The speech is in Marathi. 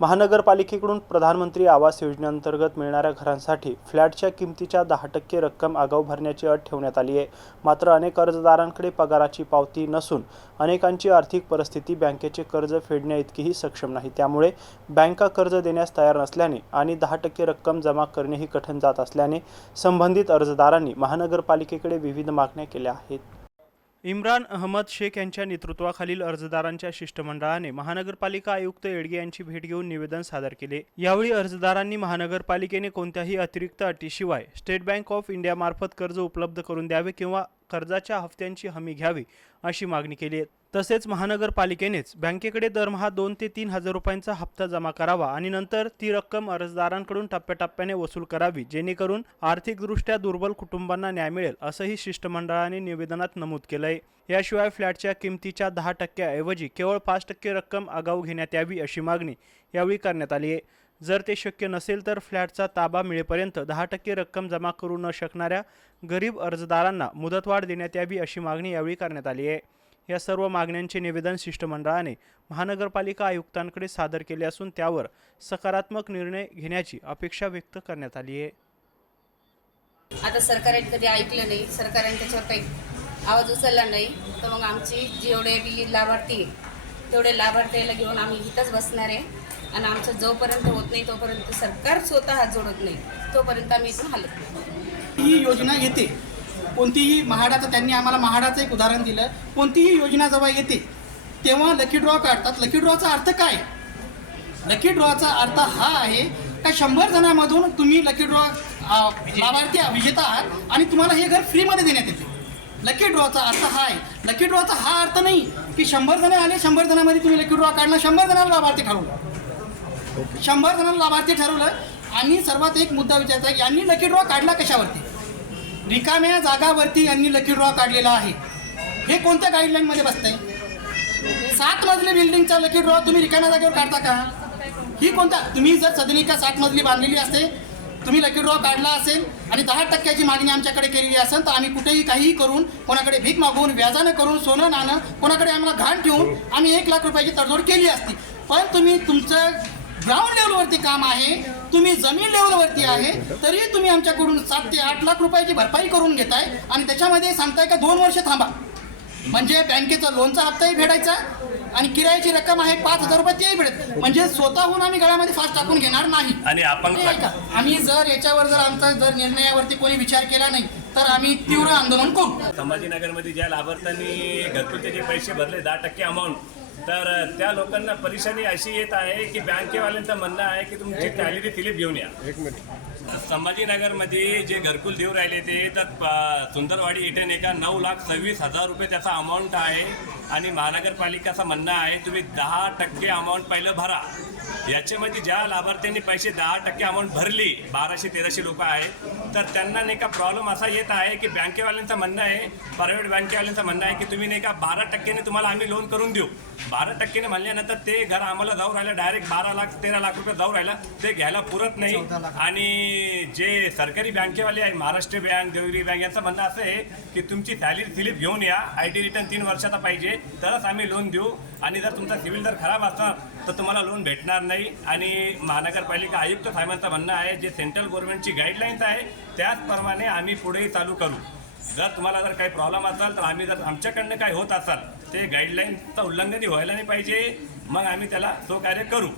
महानगरपालिकेकडून प्रधानमंत्री आवास योजनेअंतर्गत मिळणाऱ्या घरांसाठी फ्लॅटच्या किमतीच्या 10% रक्कम आगाऊ भरण्याची अट ठेवण्यात आली आहे। मात्र अनेक अर्जदारांकडे पगाराची पावती नसून अनेकांची आर्थिक परिस्थिती बँकेचे कर्ज फेडण्याइतकीही सक्षम नाही। त्यामुळे बँका कर्ज देण्यास तयार नसल्याने आणि 10% रक्कम जमा करणेही कठीण जात असल्याने संबंधित अर्जदारांनी महानगरपालिकेकडे विविध मागण्या केल्या आहेत। इम्रान अहमद शेख यांच्या नेतृत्वाखालील अर्जदारांच्या शिष्टमंडळाने महानगरपालिका आयुक्त येडगे यांची भेट घेऊन निवेदन सादर केले। यावेळी अर्जदारांनी महानगरपालिकेने कोणत्याही अतिरिक्त अटीशिवाय स्टेट बँक ऑफ इंडिया मार्फत कर्ज उपलब्ध करून द्यावे किंवा कर्जाच्या हप्त्यांची हमी घ्यावी अशी मागणी केली आहे। तसेच महानगरपालिकेनेच बँकेकडे दरमहा 2 ते 3 हजार रुपयांचा हप्ता जमा करावा आणि नंतर ती रक्कम अर्जदारांकडून टप्प्याटप्प्याने वसूल करावी, जेणेकरून आर्थिकदृष्ट्या दुर्बल कुटुंबांना न्याय मिळेल असंही शिष्टमंडळाने निवेदनात नमूद केलंय। याशिवाय फ्लॅटच्या किमतीच्या 10% ऐवजी केवळ 5% रक्कम आगाऊ घेण्यात यावी अशी मागणी यावेळी करण्यात आली आहे। जर ते शक्य नसेल तर फ्लॅटचा ताबा मिळेपर्यंत 10% रक्कम जमा करू न शकणाऱ्या गरीब अर्जदारांना मुदतवाढ देण्यात यावी अशी मागणी यावेळी करण्यात आली आहे। या सर्व मागण्यांचे निवेदन शिष्टमंडळाने महानगरपालिका आयुक्तांकडे सादर केले असून त्यावर सकारात्मक निर्णय घेण्याची अपेक्षा व्यक्त करण्यात आली आहे। आता सरकारने कधी ऐकलं नाही, सरकारने त्याच्यावर काही आवाज उचलला नाही, तर मग आमची जेवढे बी लाभार्थी तेवढे लाभार्थ्याला घेऊन आम्ही इथंच बसणार आहे आणि आमचं जोपर्यंत होत नाही तोपर्यंत सरकार स्वतः हात जोडत नाही तोपर्यंत आम्ही इथून हलत नाही। ही योजना येते कोणतीही म्हाडाचं, त्यांनी आम्हाला म्हाडाचं एक उदाहरण दिलं, कोणतीही योजना जेव्हा येते तेव्हा लकी ड्रॉ काढतात। लकी ड्रॉचा अर्थ काय? लकी ड्रॉचा अर्थ हा आहे का 100 जणांमधून तुम्ही लकी ड्रॉ लाभार्थी विजेता आहात आणि तुम्हाला हे घर फ्रीमध्ये देण्यात येते। लकी ड्रॉचा अर्थ हा आहे। लकी ड्रॉचा हा अर्थ नाही की 100 जण आले, 100 जणांमध्ये तुम्ही लकी ड्रॉ काढला, 100 जणांना लाभार्थी ठरवलं, 100 जणांना लाभार्थी ठरवलं। आणि सर्वात एक मुद्दा विचारायचा, यांनी लकी ड्रॉ काढला कशावरती? रिकाम्या जागावरती यांनी लकी ड्रॉ काढलेला आहे। हे कोणत्या गाईडलाईनमध्ये बसतंय? 7 मजली बिल्डिंगचा लकी ड्रॉ तुम्ही रिकाम्या जागेवर काढता का? ही कोणता? तुम्ही जर सदनिका 7 मजली बांधलेली असते, तुम्ही लकी ड्रॉ काढला असेल आणि 10% मागणी आमच्याकडे केलेली असेल तर आम्ही कुठेही काहीही करून, कोणाकडे भीक मागून, व्याजानं करून, सोनं नाणं कोणाकडे आम्हाला घाण ठेवून आम्ही 1 लाख रुपयाची तडजोड केली असती। पण तुम्ही तुमचं ग्राउंड लेवलवरती काम आहे, तुम्ही जमीन लेवलवरती आहे, तरी तुम्ही आमच्याकडून 7 ते 8 लाख रुपयाची भरपाई करून घेताय आणि त्याच्यामध्ये सांगताय का 2 वर्ष थांबा, म्हणजे बँकेचा लोनचा हप्ताही फेडायचा आणि किरायाची रक्कम आहे 5,000 रुपये तेही फेडत, म्हणजे स्वतःहून आम्ही गळ्यामध्ये फास टाकून घेणार नाही। आणि आपण आम्ही जर याच्यावर जर आमचा जर निर्णयावरती कोणी विचार केला नाही तर आम्ही तीव्र आंदोलन करू। संभाजीनगरमध्ये ज्या लाभार्थ्यांनी घरकुलचे जे पैसे भरले 10% अमाऊंट, तर त्या लोकांना परेशानी अशी येत आहे की बँकेवाल्यांचं म्हणणं आहे की तुमची सॅलरी स्लिप घेऊन या। संभाजीनगरमध्ये जे घरकुल देऊ राहिले ते तर सुंदरवाडी इथे नाही का 9,26,000 रुपये त्याचा अमाऊंट आहे आणि महानगरपालिकेचं म्हणणं आहे तुम्ही 10% अमाऊंट पहिलं भरा। याच्यामध्ये ज्या लाभार्थ्यांनी पैसे 10% अमाऊंट भरली, 1200-1300 लोक आहेत, तर त्यांना नाही का प्रॉब्लेम असा येत आहे की बँकेवाल्यांचं म्हणणं आहे, प्रायव्हेट बँकेवाल्यांचं म्हणणं आहे की तुम्ही नाही का 12%ने तुम्हाला आम्ही लोन करून देऊ। 12%ने म्हणल्यानंतर ते घर आम्हाला जाऊ राहिलं डायरेक्ट 12 लाख 13 लाख रुपये जाऊ राहिला, ते घ्यायला पुरत नाही। आणि जे सरकारी बँकेवाले आहे, महाराष्ट्र बँक, देवगिरी बँक, यांचं म्हणणं असं आहे की तुमची सॅलरी स्लिप घेऊन या, IT रिटर्न 3 वर्षाचा पाहिजे तरच आम्ही लोन देऊ आणि जर तुमचा सिव्हिल जर खराब असणार तर तुम्हाला लोन भेटणार नाही। आणि महानगरपालिका आयुक्त साहेबांचं म्हणणं आहे जे सेंट्रल गव्हर्नमेंटची गाईडलाईन्स आहे त्याचप्रमाणे आम्ही पुढेही चालू करू। जर तुम्हाला जर काही प्रॉब्लेम असेल तर आम्ही जर आमच्याकडनं काही होत असेल ते गाईडलाईन्सचं उल्लंघन व्हायला नाही पाहिजे, मग आम्ही त्याला सहकार्य करू।